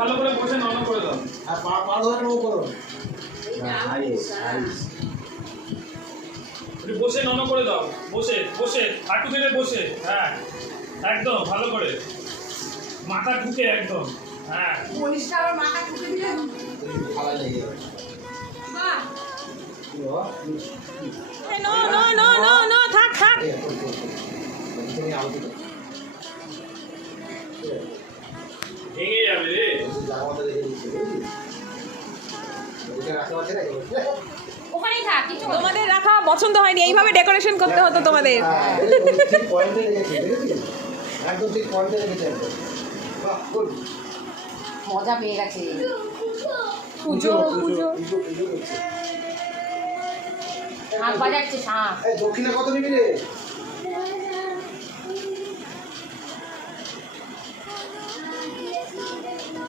ভালো করে বসে নরম করে দাও। আর পা ধরে নরম করো। বসে নরম করে দাও, বসে বসে হাঁটু ধরে বসে। হ্যাঁ একদম ভালো করে মাথা ঢুকে একদম। হ্যাঁ বলিসটা আবার মাথা ঢুকে দিলে ভালো লেগে যাবে। বাহ no no no no no থাক থাক। তুমি আউট দাও। ভেঙে যাবে রে। জামাটা রেখে দিচ্ছি বুঝলি? এটা রাখা আছে না? ওখানেই থাক কিছু তোমাদের রাখা পছন্দ হয়নি, এইভাবে ডেকোরেশন করতে হতো তোমাদের। ঠিক পয়েন্টে রেখেছি বুঝেছিস? একদম ঠিক পয়েন্টে রেখেছি একদম। বাহ গুড। মজা পেয়ে গেছে পুজো পুজো পুজো করছে। শাঁখ বাজাচ্ছে শাঁখ এই দক্ষিণা কত নিবি রে?